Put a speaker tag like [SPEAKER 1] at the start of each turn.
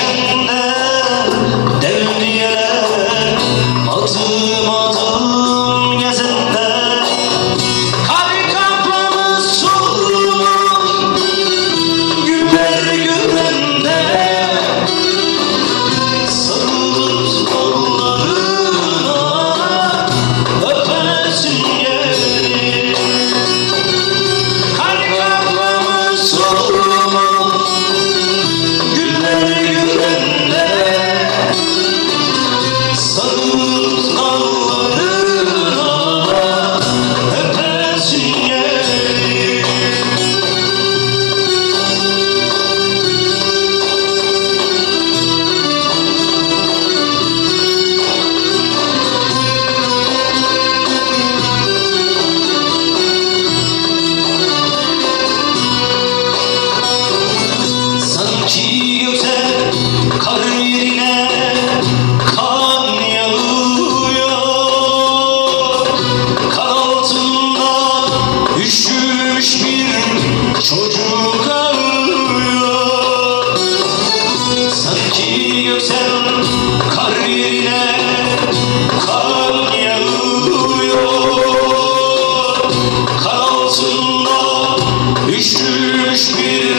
[SPEAKER 1] chẳng 是谁？